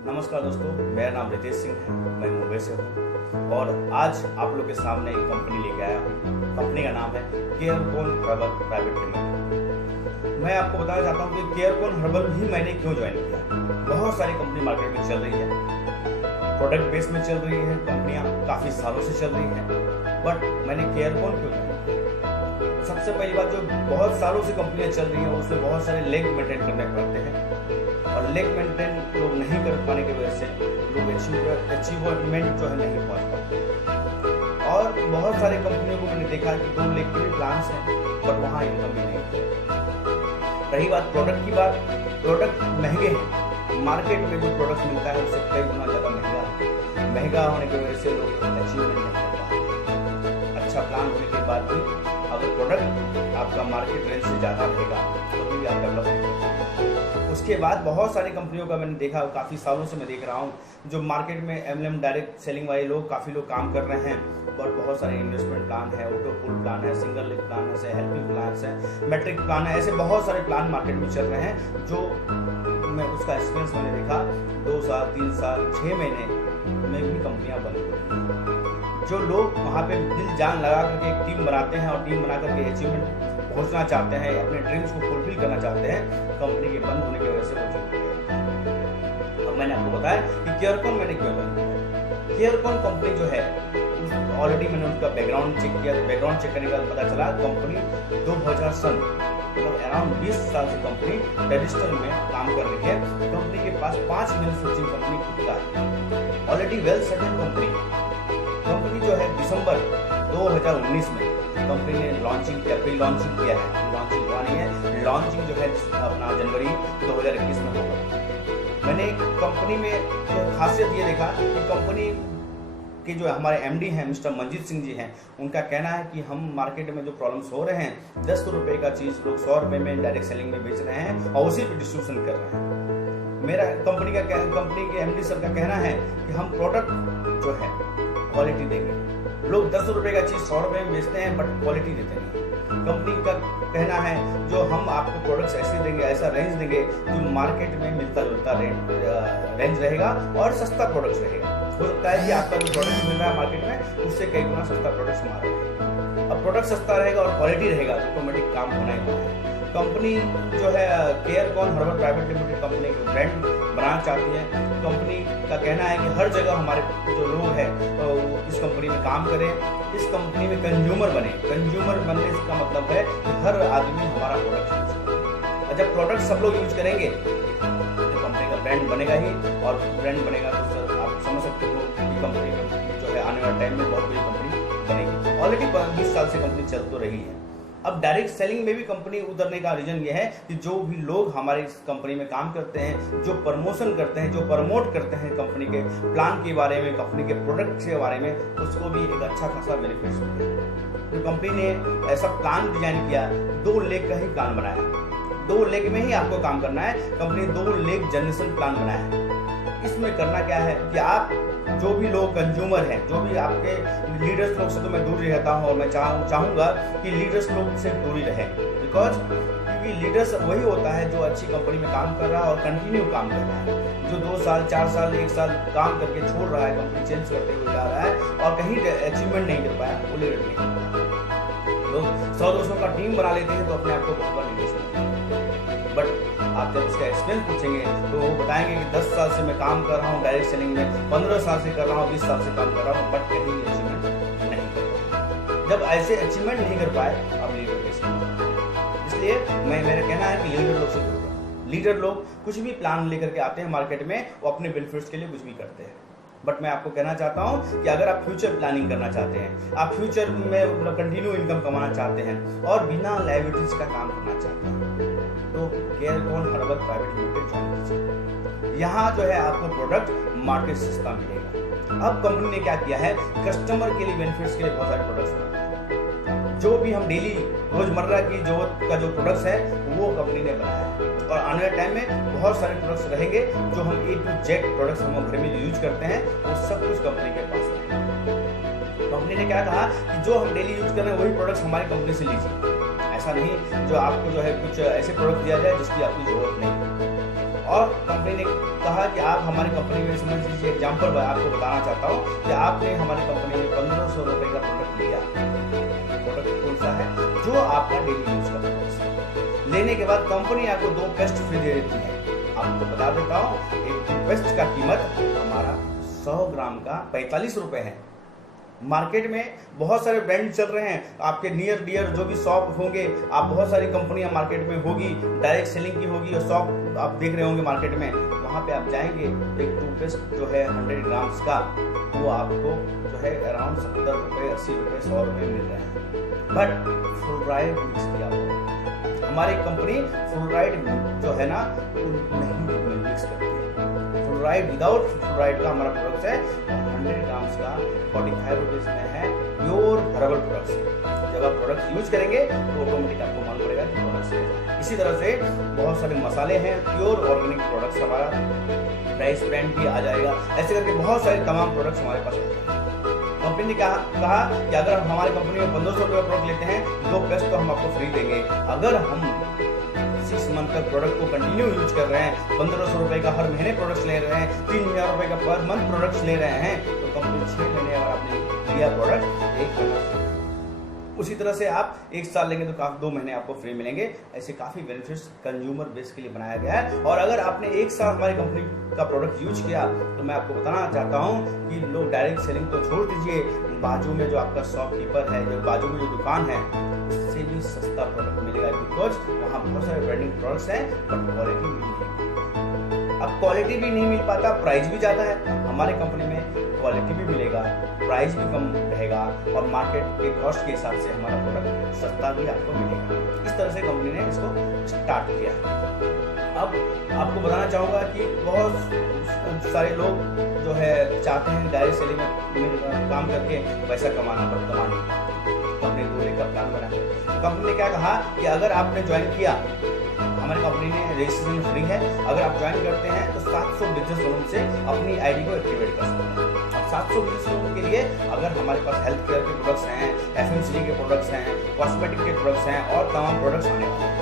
नमस्कार दोस्तों, मेरा नाम रितेश सिंह है। मैं मुंबई से हूँ और आज आप लोग के सामने एक कंपनी लेके आया हूँ। कंपनी का नाम है केयरकॉन हर्बल प्राइवेट लिमिटेड। मैं आपको बताना चाहता हूँ कि केयरकॉन हर्बल ही मैंने क्यों ज्वाइन किया। बहुत सारी कंपनी मार्केट में चल रही है, प्रोडक्ट बेस में चल रही है, कंपनियाँ काफ़ी सालों से चल रही हैं, बट मैंने केयरकॉन क्यों ज्वाइन किया। सबसे पहली बात, जो बहुत सालों से कंपनियाँ चल रही हैं उसमें बहुत सारे लेग मेंटेन करने पड़ते हैं और लेग मेंटेन लोग नहीं कर पाने की वजह से लोग अचीवमेंट जो है नहीं पहुंच पाते। और बहुत सारी कंपनियों को मैंने देखा कि 2 लेग के भी प्लान्स हैं बट वहाँ इनकम भी नहीं है। रही बात प्रोडक्ट की बात, प्रोडक्ट महंगे हैं। मार्केट में जो प्रोडक्ट मिलता है उससे कई गुना ज़्यादा महंगा है। महंगा होने की वजह से लोग अचीवमेंट नहीं कर पाते। अच्छा प्लान होने के बाद भी अगर प्रोडक्ट आपका मार्केट रेंज से ज़्यादा रहेगा तो भी आप डेवलप नहीं कर पाएंगे। उसके बाद बहुत सारी कंपनियों का मैंने देखा, काफ़ी सालों से मैं देख रहा हूँ, जो मार्केट में एमएलएम डायरेक्ट सेलिंग वाले लोग काफ़ी लोग काम कर रहे हैं और बहुत सारे इन्वेस्टमेंट प्लान है, ऑटो पुल प्लान है, सिंगल लेग प्लान है, हेल्पिंग प्लान है, मैट्रिक प्लान है, ऐसे बहुत सारे प्लान मार्केट में चल रहे हैं। जो मैं उसका एक्सपीरियंस मैंने देखा 2 साल 3 साल 6 महीने में भी कंपनियाँ बंद हो गई। जो लोग वहाँ पे दिल जान लगा करके एक टीम बनाते हैं और टीम बना करके अचीवमेंट पहुंचना चाहते हैं, अपने ड्रीम्स को फुलफिल करना चाहते हैं, कंपनी के बंद होने की वजह से वो चुप गए। अब मैंने आपको बताया कि केयरकॉन मैंने क्यों ज्वाइन किया। केयरकॉन कंपनी जो है ऑलरेडी मैंने उसका बैकग्राउंड चेक किया, तो बैकग्राउंड चेक करने के बाद पता चला कंपनी 2000 सन मतलब अराउंड 20 साल से कंपनी रजिस्टर में काम कर रही है। कंपनी के पास 5 मैन्युफैक्चरिंग कंपनी खुद का है, already well settled company. Company जो है दिसंबर 2019 में कंपनी ने लॉन्चिंग किया, प्री लॉन्चिंग किया है, लॉन्चिंग हुआ नहीं है, लॉन्चिंग जो है अपना जनवरी 2021 में होगा। मैंने कंपनी में जो खासियत ये देखा कि कंपनी के जो हमारे एमडी हैं मिस्टर मंजीत सिंह जी हैं, उनका कहना है कि हम मार्केट में जो प्रॉब्लम्स हो रहे हैं 10 रुपये का चीज़ लोग 100 रुपये में डायरेक्ट सेलिंग में बेच रहे हैं और उसी पर डिस्ट्रीब्यूशन कर रहे हैं। मेरा कंपनी के एमडी सर का कहना है कि हम प्रोडक्ट जो है क्वालिटी देंगे। लोग 10 रुपये का चीज़ 100 रुपये में बेचते हैं बट क्वालिटी देते नहीं। कंपनी का कहना है जो हम आपको प्रोडक्ट्स ऐसे देंगे, ऐसा रेंज देंगे जो मार्केट में मिलता जुलता रेंज रहेगा और सस्ता प्रोडक्ट्स रहेगा। हो सकता है कि आपका जो प्रोडक्ट मिल रहा है मार्केट में उससे कई गुना सस्ता प्रोडक्ट्स हमारा रहेगा। अब प्रोडक्ट सस्ता रहेगा और क्वालिटी रहेगा तो ऑटोमेटिक काम होना ही होना है। कंपनी जो है केयरकॉन हर्बल प्राइवेट लिमिटेड कंपनी के ब्रांड बनाना चाहती है। कंपनी का कहना है कि हर जगह हमारे जो लोग हैं वो इस कंपनी में काम करें, इस कंपनी में कंज्यूमर बने। कंज्यूमर बनने का मतलब है कि हर आदमी हमारा प्रोडक्ट यूज करे और जब प्रोडक्ट सब लोग यूज करेंगे तो कंपनी का ब्रांड बनेगा ही, और ब्रांड बनेगा तो आप समझ सकते हो कि कंपनी में जो है आने वाले टाइम में बहुत बड़ी कंपनी बनेगी। ऑलरेडी 20 साल से कंपनी चल तो रही है। अब डायरेक्ट सेलिंग में भी कंपनी उतरने का रीजन ये है कि जो भी लोग हमारे इस कंपनी में काम करते हैं, जो प्रमोशन करते हैं, जो प्रमोट करते हैं कंपनी के प्लान के बारे में, कंपनी के प्रोडक्ट के बारे में, उसको भी एक अच्छा खासा बेनिफिट होता है। तो कंपनी ने ऐसा प्लान डिजाइन किया, 2 लेग का ही प्लान बनाया। 2 लेग में ही आपको काम करना है। कंपनी 2 लेग जनरेशन प्लान बनाया है। इसमें करना क्या है कि आप जो भी लोग कंज्यूमर हैं, जो भी आपके लीडर्स लोग से तो मैं दूर रहता हूँ और मैं चाहूँगा कि लीडर्स लोग से दूरी रहे, बिकॉज क्योंकि लीडर्स वही होता है जो अच्छी कंपनी में काम कर रहा है और कंटिन्यू काम कर रहा है। जो 2 साल 4 साल 1 साल काम करके छोड़ रहा है, कंपनी चेंज करते हुए जा रहा है और कहीं अचीवमेंट नहीं कर पाया, वो लीडर नहीं कर पाया। लोग 100-200 का टीम बना लेते हैं तो अपने आप को बहुत बड़ा लीडर समझते हैं, बट आप जब उसका एक्सपीरियंस पूछेंगे तो वो बताएंगे कि 10 साल से मैं काम कर रहा हूँ डायरेक्ट सेलिंग में, 15 साल से कर रहा हूँ, 20 साल से काम कर रहा हूँ, बट कहीं भी अचीवमेंट नहीं कर पाए। जब ऐसे अचीवमेंट नहीं कर पाए अब लीडर कैसे? इसलिए मेरा कहना है कि लीडर लोग से दूर रहो। लीडर लोग कुछ भी प्लान लेकर के आते हैं मार्केट में, वो अपने बेनिफिट्स के लिए कुछ भी करते हैं। बट मैं आपको कहना चाहता हूं कि अगर आप फ्यूचर प्लानिंग करना चाहते हैं, आप फ्यूचर में कंटिन्यू इनकम कमाना चाहते हैं और बिना लायबिलिटीज का काम करना चाहते हैं तो केयरकॉन हर्बल प्राइवेट लिमिटेड ज्वाइन कीजिए। यहाँ जो है आपको प्रोडक्ट मार्केट सस्ता मिलेगा। अब कंपनी ने क्या किया है, कस्टमर के लिए बेनिफिट्स के लिए बहुत सारे प्रोडक्ट्स बनाए हैं। जो भी हम डेली रोजमर्रा की जरूरत का जो प्रोडक्ट्स है वो कंपनी ने बनाया है और आने वाले टाइम में बहुत सारे प्रोडक्ट्स रहेंगे जो हम A to Z प्रोडक्ट्स हम घर में यूज करते हैं, वो सब कुछ कंपनी के पास है। कंपनी ने क्या कहा कि जो हम डेली यूज कर रहे हैं वही प्रोडक्ट्स हमारी कंपनी से लीजिए। ऐसा नहीं जो आपको जो है कुछ ऐसे प्रोडक्ट दिया जाए जिसकी आपकी जरूरत नहीं। और कंपनी ने कहा कि आप हमारी कंपनी में, समझ लीजिए एग्जाम्पल मैं आपको बताना चाहता हूँ कि आपने हमारी कंपनी में 1500 रुपये का प्रोडक्ट लिया। प्रोडक्ट कौन सा है? जो आपका डेली यूज का प्रोडक्ट है। लेने के बाद कंपनी आपको 2 पेस्ट फ्री दे देती है। आपको बता देता हूँ, एक पेस्ट का कीमत हमारा 100 ग्राम का 45 रुपये है। मार्केट में बहुत सारे ब्रांड चल रहे हैं, आपके नियर डियर जो भी शॉप होंगे, आप बहुत सारी कंपनियां मार्केट में होगी, डायरेक्ट सेलिंग की होगी और शॉप आप देख रहे होंगे मार्केट में, वहाँ पे आप जाएंगे एक टूथपेस्ट जो है 100 ग्राम्स का, वो आपको जो है अराउंड 70 रुपये, 80 रुपये, 100 रुपये मिल रहे हैं। बट फ्लोराइड मिक्स किया हुआ है। हमारी कंपनी फ्लोराइड जो है ना नहीं मिक्स करती है। फ्लोराइड विदाउट फ्लोराइड का हमारा प्रोडक्ट है 100 ग्राम्स का 45 रुपीज में है, प्योर हर्बल प्रोडक्ट्स। जब आप प्रोडक्ट यूज करेंगे तो ऑटोमेटिक आपको मालूम पड़ेगा कि प्रोडक्ट्स है। इसी तरह से बहुत सारे मसाले हैं, प्योर ऑर्गेनिक प्रोडक्ट्स, हमारा प्राइस ब्रांड भी आ जाएगा। ऐसे करके बहुत सारे तमाम प्रोडक्ट्स हमारे पास होते हैं। कंपनी ने कहा कि अगर हम हमारी कंपनी में 1500 रुपये प्रोडक्ट लेते हैं, 2 पेस्ट तो हम आपको फ्री देंगे। अगर हम 6 मंथ तक प्रोडक्ट को कंटिन्यू यूज कर रहे हैं, 1500 रुपये का हर महीने प्रोडक्ट्स ले रहे हैं, 3000 रुपये का पर मंथ प्रोडक्ट्स ले रहे हैं, तो कंपनी 6 महीने अगर आपने लिया प्रोडक्ट 1 महीना। उसी तरह से आप 1 साल लेंगे तो काफी 2 महीने आपको फ्री मिलेंगे। ऐसे काफी बेनिफिट्स कंज्यूमर बेस के लिए बनाया गया है। और अगर आपने 1 साल हमारी कंपनी का प्रोडक्ट यूज किया तो मैं आपको बताना चाहता हूँ कि लोग डायरेक्ट सेलिंग तो छोड़ दीजिए, बाजू में जो आपका शॉपकीपर है, जो बाजू में जो दुकान है, उससे भी सस्ता प्रोडक्ट मिलेगा, बिकॉज वहाँ बहुत सारे ब्रांडिंग प्रोडक्ट्स हैं बट क्वालिटी भी नहीं। अब क्वालिटी भी नहीं मिल पाता, प्राइस भी ज़्यादा है। हमारे कंपनी में क्वालिटी भी मिलेगा, प्राइस भी कम रहेगा और मार्केट के कॉस्ट के हिसाब से हमारा प्रोडक्ट सस्ता भी आपको मिलेगा। इस तरह से कंपनी ने इसको स्टार्ट किया। अब आपको बताना चाहूँगा कि बहुत सारे लोग जो है चाहते हैं डायरेक्ट सेलिंग में काम करके पैसा कमाना, पर कमाने कंपनी दूसरे का प्लान बना। कंपनी ने क्या कहा कि अगर आपने ज्वाइन किया, हमारी कंपनी ने रजिस्ट्रेशन फ्री है, अगर आप ज्वाइन करते हैं तो 700 बिजनेस लोन से अपनी आईडी को एक्टिवेट कर सकते हैं। अब 700 बिजनेस लोन के लिए अगर हमारे पास हेल्थ केयर के प्रोडक्ट्स हैं, FMCG के प्रोडक्ट्स हैं, कॉस्मेटिक के प्रोडक्ट्स हैं और तमाम प्रोडक्ट्स आने वाले हैं,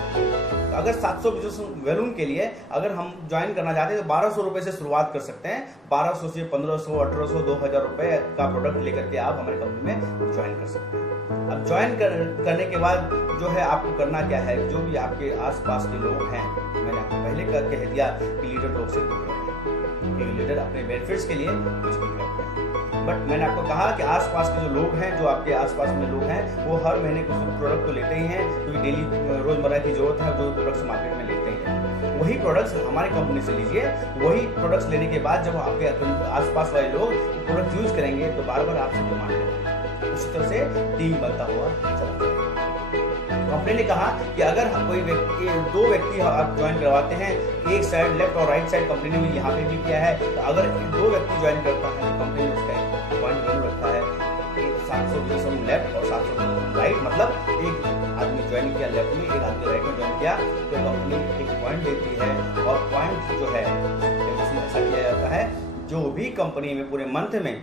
तो अगर 700 बिजनेस लोन के लिए अगर हम ज्वाइन करना चाहते हैं तो 1200 रुपये से शुरुआत कर सकते हैं। 1200 से 1500, 1800, 2000 रुपये का प्रोडक्ट लेकर के आप हमारी कंपनी में ज्वाइन कर सकते हैं। अब ज्वाइन करने के बाद जो है आपको करना क्या है, जो भी आपके आसपास के लोग हैं, मैंने आपको पहले कह दिया कि लीडर लोग से दूर रहें। लीडर अपने बेनिफिट्स के लिए कुछ भी करते हैं, बट मैंने आपको कहा कि आसपास के जो लोग हैं, जो आपके आसपास में लोग हैं, वो हर महीने कुछ प्रोडक्ट तो लेते ही हैं, क्योंकि डेली रोजमर्रा की जरूरत है, जो प्रोडक्ट्स मार्केट में लेते ही हैं, वही प्रोडक्ट्स हमारी कंपनी से लीजिए। वही प्रोडक्ट्स लेने के बाद जब आपके आसपास वाले लोग प्रोडक्ट यूज करेंगे तो बार बार आपसे डिमांड करेंगे। उसी तरह से टीम बनता हुआ चलता है। कंपनी ने कहा कि अगर कोई व्यक्ति, 2 व्यक्ति आप ज्वाइन करवाते हैं, एक साइड लेफ्ट और राइट साइड कंपनी ने भी यहाँ पे भी किया है, तो अगर 2 व्यक्ति ज्वाइन करता है तो कंपनी ने उसका एक पॉइंट जरूर रखा है, 700 लेफ्ट और 700 राइट, मतलब एक आदमी ज्वाइन किया लेफ्ट में, एक आदमी राइट में ज्वाइन किया तो कंपनी एक पॉइंट देती है। और पॉइंट जो है उसमें ऐसा किया जाता है, जो भी कंपनी में पूरे मंथ में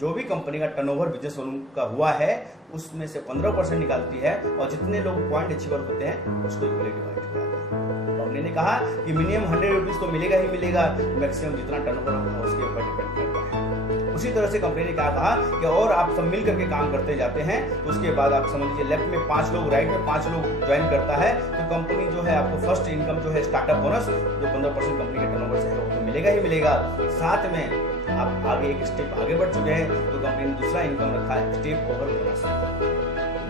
जो भी कंपनी का टर्नओवर बिजनेस का हुआ है उसमें से 15% निकालती है और जितने लोग पॉइंट अचीवर होते हैं उसको इक्वली डिवाइड किया जाता है। कंपनी ने कहा कि मिनिमम 100 रुपीज तो मिलेगा ही मिलेगा, मैक्सिमम जितना टर्नओवर होगा उसके ऊपर डिपेंड करता है। उसी तरह से कंपनी ने क्या कहा कि और आप सब मिल करके काम करते जाते हैं तो उसके बाद आप समझ लीजिए लेफ्ट में 5 लोग, राइट में 5 लोग ज्वाइन करता है तो कंपनी जो है आपको फर्स्ट इनकम जो है स्टार्टअप बोनस जो 15% कंपनी के टर्नओवर से है वो तो मिलेगा ही मिलेगा। साथ में आप आगे एक स्टेप आगे बढ़ चुके हैं तो कंपनी ने दूसरा इनकम रखा है स्टेप ओवर बोनस।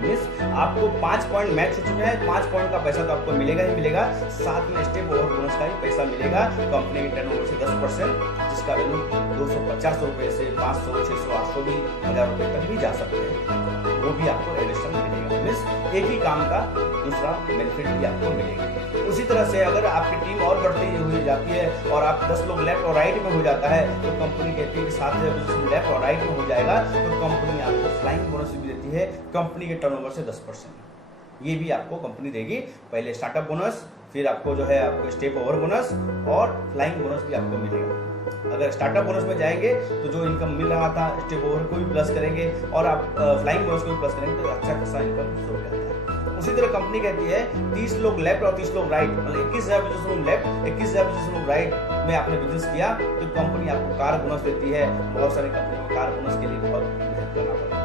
मींस आपको 5 पॉइंट मैच हो चुके हैं, 5 पॉइंट का पैसा तो आपको मिलेगा ही मिलेगा, साथ में स्टेप ओवर बोनस का भी पैसा मिलेगा कंपनी के टर्नओवर से 10%, जिसका वैल्यू 250 रुपये से 500, 600, 800 भी 1000 रुपये तक भी जा सकते हैं, वो भी आपको एडिशन मिलेगा। मींस एक ही काम का दूसरा बेनिफिट भी आपको मिलेगा। उसी तरह से अगर आपकी टीम और बढ़ती हुई जाती है और आप 10 लोग लेफ्ट और राइट में हो जाता है तो कंपनी कहती है कि 7 लेफ्ट और राइट में हो जाएगा तो कंपनी आपको फ्लाइंग बोनस भी देती है कंपनी के टर्नओवर से 10%। ये भी आपको कंपनी देगी, पहले स्टार्टअप बोनस, फिर आपको जो है आपको स्टेप ओवर बोनस और फ्लाइंग बोनस भी आपको मिलेगा। अगर स्टार्टअप बोनस में जाएंगे तो जो इनकम मिल रहा था स्टेप ओवर को भी प्लस करेंगे और आप फ्लाइंग बोनस को भी प्लस करेंगे तो अच्छा खासा इनकम हो जाता है। उसी तरह कंपनी कहती है 30 लोग लेफ्ट और 30 लोग राइट, मतलब 21,000 business room left, 21,000 business room right में आपने बिजनेस किया तो कंपनी आपको कार बोनस देती है। बहुत सारी कंपनी में कार बोनस के लिए बहुत मेहनत करना पड़ता है।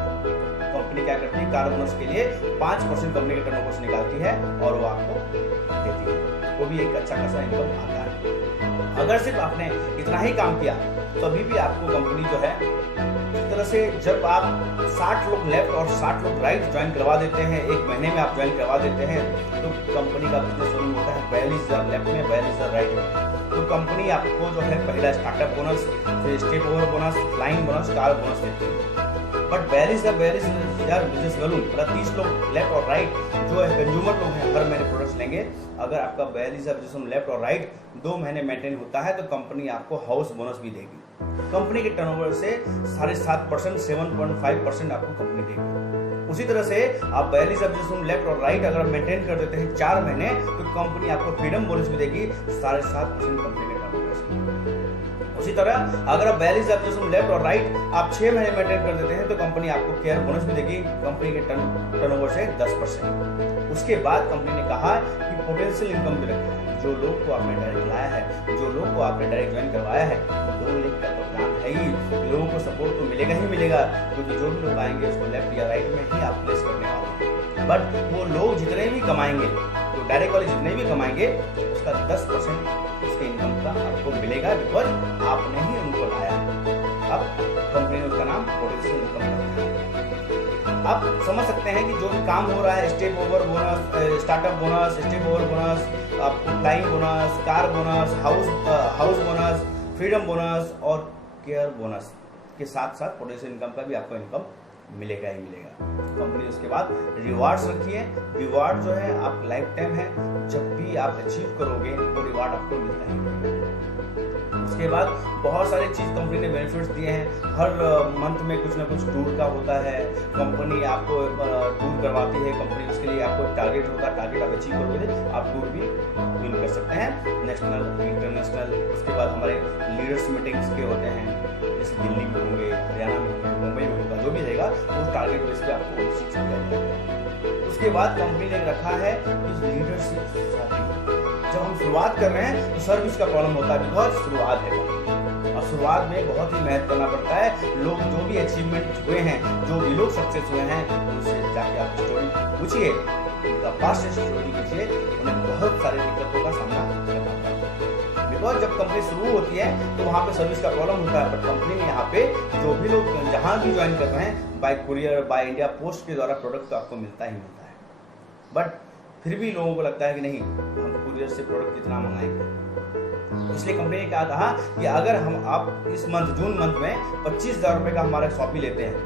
कंपनी क्या करती है, कार बोनस के लिए 5% कंपनी के टर्नओवर से निकालती है और वो आपको देती है, वो भी एक अच्छा खासा इनकम आता है। अगर सिर्फ आपने इतना ही काम किया तो अभी भी आपको कंपनी जो है इस तरह से, जब आप 60 लोग लेफ्ट और 60 लोग राइट ज्वाइन करवा देते हैं, एक महीने में आप ज्वाइन करवा देते हैं, तो कंपनी का बिजनेस शुरू होता है 42,000 लेफ्ट में, 42,000 राइट में। तो कंपनी आपको जो है पहला स्टार्टअप बोनस, फिर step over bonus, flying bonus, car bonus देती है। बट 42,000 बिजनेस वॉल्यूम, मतलब 30 लोग लेफ्ट और राइट जो है कंज्यूमर लोग हैं, हर महीने प्रोडक्ट्स लेंगे। अगर आपका 42,000 बिजनेस लेफ्ट और राइट 2 महीने मेंटेन होता है तो कंपनी आपको हाउस बोनस भी देगी। कंपनी के टर्नओवर से 7.5%, 7.5% आपको कंपनी देगी। उसी तरह से आप 42,000 बिजनेस लेफ्ट और राइट अगर मेंटेन कर देते हैं 4 महीने तो कंपनी आपको फ्रीडम बोनस भी देगी 7.5% कंपनी के टर्नओवर से। उसी तरह अगर आप 42,000 बिजनेस लेफ्ट और राइट आप 6 महीने मेंटेन कर देते हैं तो कंपनी आपको केयर बोनस भी देगी कंपनी के टर्नओवर से 10%। उसके बाद कंपनी ने कहा कि पोटेंशियल इनकम भी रखा है। जो लोग को आपने डायरेक्ट लाया है, जो लोग को आपने डायरेक्ट ज्वाइन करवाया है, 2 लाख का तो प्लान है ही, लोगों को सपोर्ट तो मिलेगा ही मिलेगा, क्योंकि जो भी लोग आएंगे उसको लेफ्ट या राइट में ही आप प्लेस करने वाले हैं। बट वो लोग जितने भी कमाएंगे, तो डायरेक्ट वाले जितने भी कमाएंगे उसका 10% उसके इनकम का आपको मिलेगा, बिकॉज आपने ही उनको लाया। अब कंपनी ने उसका नाम पोटेंशियल इनकम रखा है। आप समझ सकते हैं कि जो भी काम हो रहा है, step over bonus, startup bonus, step over bonus, आपको flying bonus, car bonus, house bonus, freedom bonus और केयर बोनस के साथ साथ पोटेंशियल इनकम का भी आपको इनकम मिलेगा ही मिलेगा। कंपनी उसके बाद रिवार्ड्स रखी है। रिवार्ड जो है आप लाइफ टाइम है, जब भी आप अचीव करोगे तो रिवार्ड आपको मिलता है। उसके बाद बहुत सारी चीज़ कंपनी ने बेनिफिट्स दिए हैं। हर मंथ में कुछ ना कुछ टूर का होता है, कंपनी आपको टूर करवाती है। कंपनी उसके लिए आपको टारगेट होगा, टारगेट आप अचीव करोगे आप टूर भी विन कर सकते हैं, नेशनल, इंटरनेशनल। उसके बाद हमारे लीडर्स मीटिंग्स के होते हैं, जैसे दिल्ली में होंगे, हरियाणा में होंगे, मुंबई में होगा, जो भी रहेगा वो टारगेट बेस पे आपको वो चीज़ दिया जाएगा। उसके बाद कंपनी ने रखा है लीडरशिप शॉपिंग। जब हम शुरुआत कर रहे हैं तो सर्विस का प्रॉब्लम होता है, बिकॉज शुरुआत है और शुरुआत में बहुत ही मेहनत करना पड़ता है। लोग जो भी अचीवमेंट हुए हैं, जो भी लोग सक्सेस हुए हैं, उनसे जाके आप स्टोरी पूछिए, उनका पास्ट स्टोरी पूछिए, उन्हें बहुत सारी दिक्कतों का सामना करना पड़ता है। बिकॉज जब कंपनी शुरू होती है तो वहाँ पे सर्विस का प्रॉब्लम होता है, बट कंपनी ने यहाँ पे जो भी लोग जहाँ भी ज्वाइन कर रहे हैं, bye courier, by India post के द्वारा प्रोडक्ट तो आपको मिलता ही मिलता है। बट फिर भी लोगों को लगता है कि नहीं, हम कुरियर से प्रोडक्ट कितना मंगाएंगे। इसलिए कंपनी ने क्या कहा कि अगर आप इस मंथ, जून मंथ में 25,000 रुपये का हमारा शॉपी लेते हैं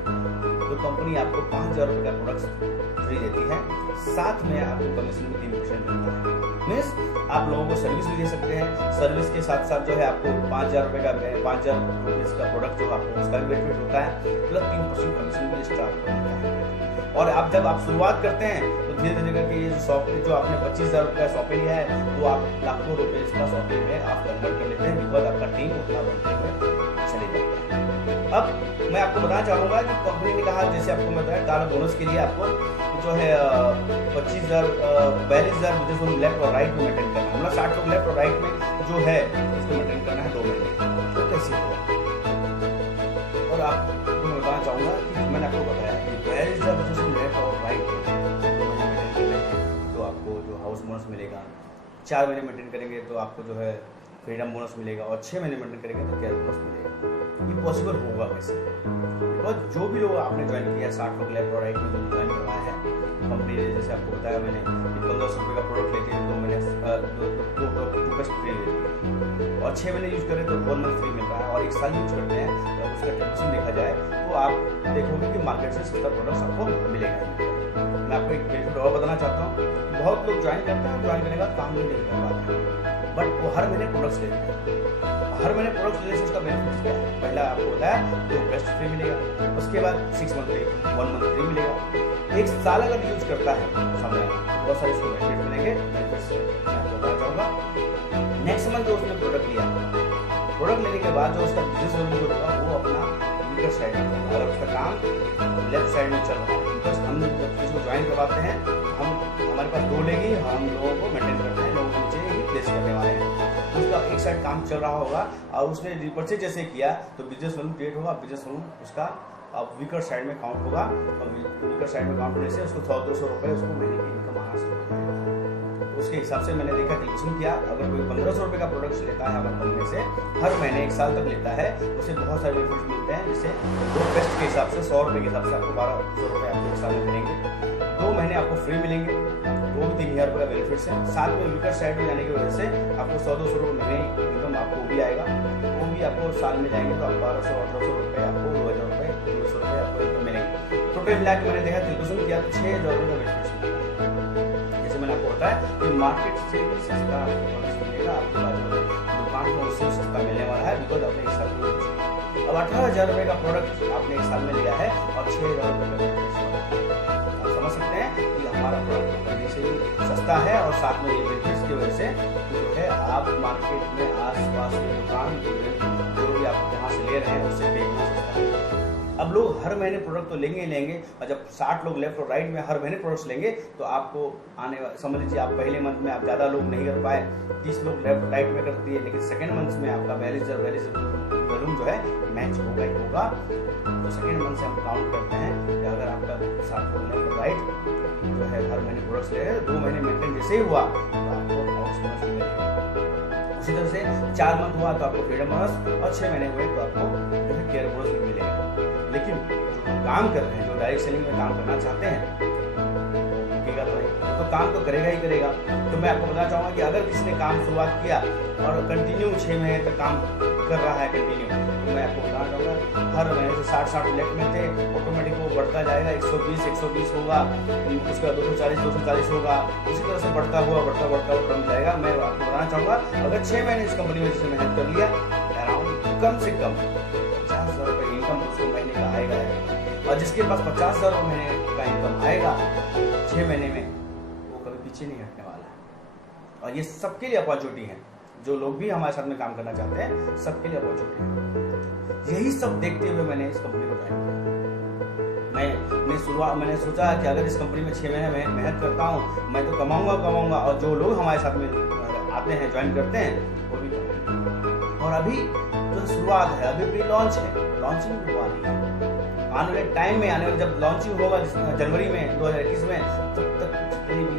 तो कंपनी आपको 5,000 रुपये का प्रोडक्ट फ्री देती है, साथ में आपको कमीशन भी 3% मिलता है। मीन्स आप लोगों को सर्विस भी दे सकते हैं, सर्विस के साथ साथ जो है आपको 5,000 रुपये का, 5,000 रुपये का प्रोडक्ट जो आपको उसका बेनिफिट होता है, प्लस 3% कमीशन भी एक्स्ट्रा आपको मिलता है। और आप जब आप शुरुआत करते हैं तो धीरे धीरे करके ये सॉफ्टवेयर जो आपने 25,000 रुपये का सॉफ्टवेयर लिया है वो आप लाखों रुपए इसका सॉफ्टवेयर में आप कन्वर्ट कर लेते हैं, बिकॉज आपका टीम उतना बढ़ते हुए चले जाता है। अब मैं आपको बताना चाहूँगा कि कंपनी ने कहा, जैसे आपको बताया, कार बोनस के लिए आपको जो है 42,000 बिजनेस लेफ्ट और राइट में मेंटेन करना है, मतलब 60 लोग लेफ्ट और राइट में जो है उसको मेंटेन करना है 2 महीने। तो कैसे होगा? और आपको मैं बताना चाहूँगा कि मैंने आपको बताया कि 42,000 बिजनेस लेफ्ट और राइट तो आपको जो हाउस बोनस मिलेगा, 4 महीने मेंटेन करेंगे तो आपको जो है फ्रीडम बोनस मिलेगा, और 6 महीने मेंटेन करेंगे तो केयर बोनस मिलेगा। ये पॉसिबल होगा वैसे, और जो भी लोग आपने ज्वाइन किया, 60 लोग लेफ्ट और राइट में जो ज्वाइन करवाया है कंपनी ने, जैसे आपको बताया मैंने कि 1,500 रुपये का प्रोडक्ट लेके 2 महीने टू बेस्ट फ्री लेते हैं, और 6 महीने यूज करें तो 1 मंथ फ्री मिल रहा है, और 1 साल यूज करते हैं तो उसका कैलकुलेशन देखा जाए तो आप देखोगे कि मार्केट से सस्ता प्रोडक्ट्स आपको मिलेगा। मैं आपको एक बेनिफिट और बताना चाहता हूँ, बहुत लोग ज्वाइन करते हैं, ज्वाइन करने का काम भी नहीं कर पाते, बट वो हर महीने प्रोडक्ट्स लेते हैं। हर महीने प्रोडक्ट्स लेने से उसका बेनिफिट क्या है? पहला आपको बताया तो बेस्ट फ्री मिलेगा, उसके बाद 6 मंथ फ्री, 1 मंथ फ्री मिलेगा। 1 साल अगर यूज करता है समय, बहुत सारे उसको बेनिफिट मिलेंगे। बेनिफिट्स मैं आपको बताना चाहूँगा। नेक्स्ट मंथ जो उसने प्रोडक्ट लिया, प्रोडक्ट लेने के बाद जो उसका बिजनेस वैल्यू होगा वो अपना वीकर साइड में होगा। अगर उसका काम लेफ्ट साइड में चल रहा है, बस हम जब किसी को ज्वाइन करवाते हैं हम हमारे पास 2 लेग ही हम लोगों को मेंटेन करते हैं, लोगों को नीचे ही प्लेस करने वाले हैं। उसका एक साइड काम चल रहा होगा और उसने रिपर्चेज जैसे किया तो बिजनेस वॉल्यूम क्रिएट होगा, बिजनेस वॉल्यूम उसका अब वीकर साइड में काउंट होगा और वीकर साइड में काउंट होने से उसको 100-200 रुपये उसको महीने की इनकम आना शुरू हो जाएगा। उसके हिसाब से मैंने देखा कैलकुलेशन किया, अगर कोई 1500 रुपये का प्रोडक्ट लेता है हमारे कंपनी से, हर महीने 1 साल तक लेता है, उसे बहुत सारे बेनिफिट मिलते हैं। जैसे 2 टेस्ट के हिसाब से 100 रुपये के हिसाब से आपको 1200 रुपये आपको 1 साल में मिलेंगे, 2 महीने आपको फ्री मिलेंगे, वो भी 3000 रुपये का बेनिफिट्स है। साथ में वीकर साइड में जाने की वजह से आपको 100-200 रुपये महीने इनकम आपको भी आएगा, वो भी आपको साल में जाएंगे तो आप 1200-1800 रुपये आपको 2000 रुपये 200 रुपये आपको इनकम मिलेंगे। टोटल मिला के मैंने देखा कैलकुलेशन किया तो 6000 रुपये का बेनिफिट्स मिलेगा। जैसे मैंने आपको बताया कि मार्केट से भी सस्ता मिलेगा, आपके पास दुकान में उससे सस्ता मिलने वाला है, बिकॉज आपने 1 साल में अब 18,000 रुपये का प्रोडक्ट आपने 1 साल में लिया है और 6,000 रुपये का बेनिफिट्स। आप समझ सकते हैं कि हमारा प्रोडक्ट पहले से ही सस्ता है और साथ में ये बेनिफिट्स की वजह से जो है आप मार्केट में आस-पास की दुकान जो भी आप जहाँ से ले रहे हैं उससे देखना सस्ता है। अब लोग हर महीने प्रोडक्ट तो लेंगे ही लेंगे, और जब 60 लोग लेफ्ट और राइट में हर महीने प्रोडक्ट्स लेंगे तो आपको आने समझ लीजिए आप पहले मंथ में आप ज़्यादा लोग नहीं कर पाए, 30 लोग लेफ्ट राइट में कर दिए, लेकिन सेकेंड मंथ में आपका वैल्यूज वॉल्यूम जो है मैच होगा ही होगा। तो सेकेंड मंथ से हम काउंट करते हैं कि अगर आपका 60 लोग लेफ्ट और राइट जो है हर महीने प्रोडक्ट्स ले रहे हैं, 2 महीने मेंटेन जैसे ही हुआ तो आपको हाउस बोनस मिलेगा। उसी तरह से 4 मंथ हुआ तो आपको फ्रीडम बोनस और 6 महीने हुए तो आपको जो है केयर बोनस भी मिलेगा। लेकिन जो काम कर रहे हैं, जो डायरेक्ट सेलिंग में काम करना चाहते हैं तो काम तो करेगा ही करेगा। तो मैं आपको बताना चाहूँगा कि अगर किसी ने काम शुरुआत किया और कंटिन्यू 6 महीने तक काम कर रहा है कंटिन्यू, तो मैं आपको बताना चाहूँगा हर महीने से 60 लेफ्ट में थे, ऑटोमेटिक वो बढ़ता जाएगा, 120 होगा, उसका 240 होगा, उसी तरह से बढ़ता हुआ कम जाएगा। मैं आपको बताना चाहूँगा अगर 6 महीने इस कंपनी में जिसने मेहनत कर लिया, अराउंड कम से कम 50,000 रुपये इनकम उसको महीने का आएगा, और जिसके पास 50,000 रुपये महीने का इनकम आएगा 6 महीने में, वो कभी पीछे नहीं हटने वाला है। और ये सबके लिए अपॉर्चुनिटी है, जो लोग भी हमारे साथ में काम करना चाहते हैं सबके लिए अपॉर्चुनिटी है। यही सब देखते हुए मैंने इस कंपनी को ज्वाइन किया। मैंने सोचा कि अगर इस कंपनी में 6 महीने मेहनत करता हूँ मैं तो कमाऊंगा, और जो लोग हमारे साथ में आते हैं ज्वाइन करते हैं वो भी कमाएंगे। और अभी तो शुरुआत है, अभी प्री लॉन्च है, लॉन्चिंग हुआ नहीं है। आने वाले टाइम में जब लॉन्चिंग होगा जनवरी में 2021 में, तब तक जितने भी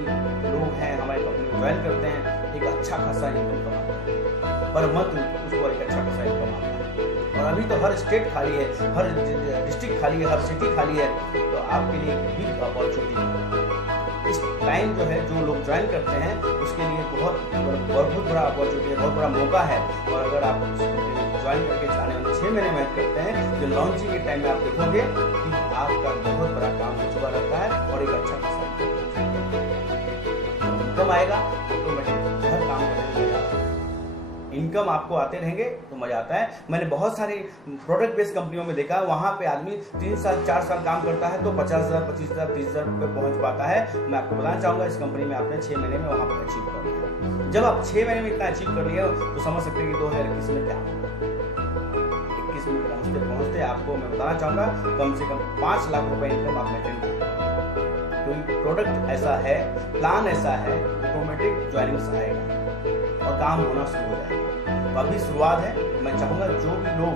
लोग हैं हमारी कंपनी में ज्वाइन करते हैं एक अच्छा खासा इनकम कमाते हैं, पर मत उसको एक अच्छा खासा इनकम आता है। और अभी तो हर स्टेट खाली है, हर डिस्ट्रिक्ट खाली है, हर सिटी खाली है, तो आपके लिए बिग अपॉर्चुनिटी है। इस टाइम जो है जो लोग ज्वाइन करते हैं उसके लिए बहुत बड़ा अपॉर्चुनिटी है, बहुत बड़ा मौका है। और अगर आप ज्वाइन करके आने वाले 6 महीने मेहनत करते हैं तो लॉन्चिंग के टाइम में आप देखोगे कि आपका बहुत बड़ा काम हो चुका रहता है और एक अच्छा खासा इनकम आएगा, ऑटोमेटिक हर काम करने में मजा आता है। इनकम आपको आते रहेंगे तो मजा आता है। मैंने बहुत सारी प्रोडक्ट बेस्ड कंपनियों में देखा है, वहाँ पे आदमी 3 साल 4 साल काम करता है तो 50,000 25,000 30,000 रुपये पहुँच पाता है। मैं आपको बताना चाहूँगा इस कंपनी में आपने 6 महीने में वहाँ पर अचीव कर लिया। जब आप 6 महीने में इतना अचीव कर लिया तो समझ सकते हैं कि 2021 में क्या होगा। 21 में पहुँचते आपको मैं बताना चाहूँगा कम से कम 5 लाख रुपए इनकम आप मेंटेन करें। तो प्रोडक्ट ऐसा है, प्लान ऐसा है, ऑटोमेटिक ज्वाइनिंग्स आएगा और काम होना शुरू हो जाएगा। तो अभी शुरुआत है। मैं चाहूँगा जो भी लोग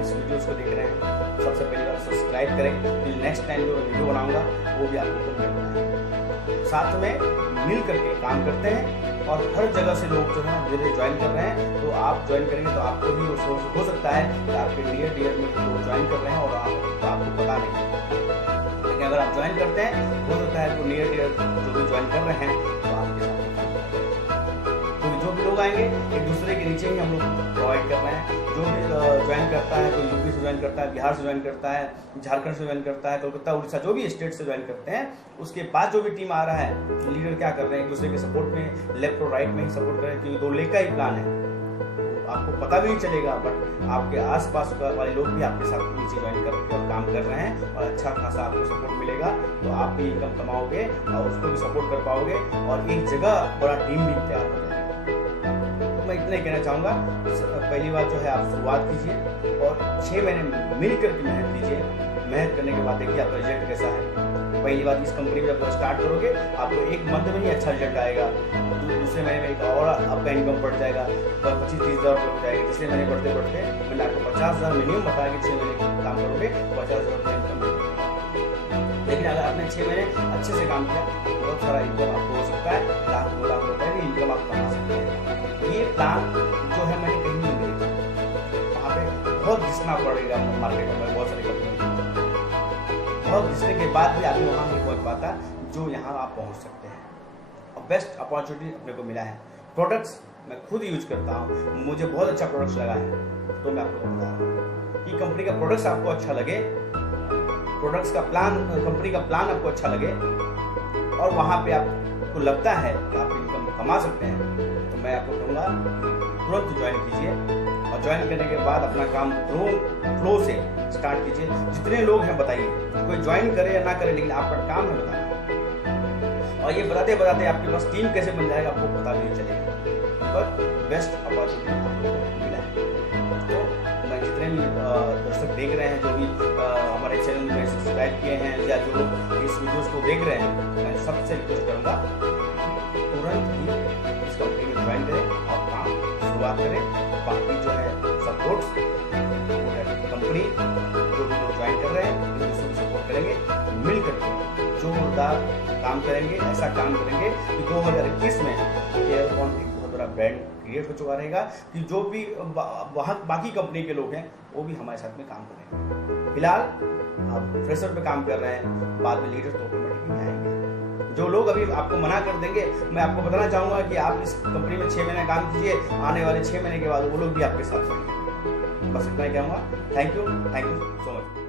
इस वीडियोस को देख रहे हैं सबसे पहले बार सब्सक्राइब करें, फिर नेक्स्ट टाइम जो वीडियो बनाऊंगा वो भी आपको मिल पाएगा। साथ में मिल करके काम करते हैं और हर जगह से लोग जो है धीरे ज्वाइन कर रहे हैं। तो आप ज्वाइन करेंगे तो आपको भी हो सकता है कि आपके नियर में लोग ज्वाइन कर रहे हैं और आपको पता नहीं, लेकिन अगर आप ज्वाइन करते हैं हो सकता है तो नियर जो भी ज्वाइन कर रहे हैं तो आपके साथ जो भी लोग आएंगे एक दूसरे के नीचे ही हम लोग प्रोवाइड कर रहे हैं। जो भी ज्वाइन करता है, कोई यूपी से ज्वाइन करता है, बिहार से ज्वाइन करता है, झारखंड से ज्वाइन करता है, कोलकाता उड़ीसा जो भी स्टेट से ज्वाइन करते हैं, उसके बाद जो भी टीम आ रहा है लीडर क्या कर रहे हैं एक दूसरे के सपोर्ट में लेफ्ट और राइट में ही सपोर्ट कर रहे हैं, क्योंकि 2 लेग का ही प्लान है। आपको पता भी नहीं चलेगा, बट आपके आसपास वाले लोग भी आपके साथ नीचे ज्वाइन करके और काम कर रहे हैं और अच्छा खासा आपको सपोर्ट मिलेगा। तो आप भी इनकम कमाओगे और उसको भी सपोर्ट कर पाओगे और एक जगह बड़ा टीम भी तैयार हो जाएगा। मैं इतना ही कहना चाहूँगा, पहली बात जो है आप शुरुआत कीजिए और 6 महीने मिल करके मेहनत कीजिए। मेहनत करने के बाद देखिए आपका रिजल्ट कैसा है। पहली बात, इस कंपनी में जब स्टार्ट करोगे आपको 1 मंथ में ही अच्छा रिजल्ट आएगा, दूसरे महीने में एक और आपका इनकम बढ़ जाएगा, 25-30 हज़ार हो जाएगा। तीसरे महीने बढ़ते बढ़ते मैंने आपको 50,000 मिनिमम बताया कि 6 महीने काम करोगे 50,000 रुपये इनकम मिलेगा। लेकिन अगर आपने 6 महीने अच्छे से काम किया तो बहुत सारा इनकम आपको हो सकता है, 1 लाख 2 लाख रुपये भी इनकम आप कमा सकते हैं। ये प्लान जो है मैंने कहीं नहीं देखा, वहाँ पे बहुत घिसना पड़ेगा मार्केट में, बहुत सारी कंपनी बहुत घिसने के बाद भी आदमी वहाँ नहीं पहुँच पाता जो यहाँ आप पहुँच सकते हैं। और बेस्ट अपॉर्चुनिटी अपने को मिला है। प्रोडक्ट्स मैं खुद यूज करता हूँ, मुझे बहुत अच्छा प्रोडक्ट्स लगा है, तो मैं आप लोगों को बता रहा हूँ कि कंपनी का प्रोडक्ट्स आपको अच्छा लगे, प्रोडक्ट्स का प्लान, कंपनी का प्लान आपको अच्छा लगे और वहाँ पे आपको लगता है कि आप इनकम कमा सकते हैं, तो मैं आपको कहूँगा तुरंत ज्वाइन कीजिए। और ज्वाइन करने के बाद अपना काम फ्लो से स्टार्ट कीजिए। जितने लोग हैं बताइए, कोई ज्वाइन करे या ना करे, लेकिन आपका काम है बताना। और ये बताते बताते आपके पास टीम कैसे बन जाएगा आपको पता भी नहीं चलेगा। पर बेस्ट अपॉर्चुनिटी आपको मिला है। तो मैं जितने भी दर्शक देख रहे हैं, जो भी हमारे चैनल में सब्सक्राइब किए हैं या जो लोग इस वीडियोस को देख रहे हैं, मैं सबसे रिक्वेस्ट करूँगा तुरंत ही इस कंपनी में ज्वाइन करें और काम शुरुआत करें। बाकी जो है सपोर्ट कंपनी जो भी लोग ज्वाइन कर रहे हैं एक दूसरे को सपोर्ट करेंगे, मिल करके जोरदार काम करेंगे। ऐसा काम करेंगे कि 2021 में एयरकॉन एक बहुत बड़ा ब्रांड क्रिएट हो चुका रहेगा कि जो भी बाकी कंपनी के लोग हैं वो भी हमारे साथ में काम करेंगे। फिलहाल आप फ्रेशर पे काम कर रहे हैं, बाद में लीडर तो ऑटोमेटिकली आएंगे। जो लोग अभी आपको मना कर देंगे, मैं आपको बताना चाहूँगा कि आप इस कंपनी में 6 महीने काम कीजिए, आने वाले 6 महीने के बाद वो लोग भी आपके साथ रहेंगे। बस इतना ही कहूँगा। Thank you so much.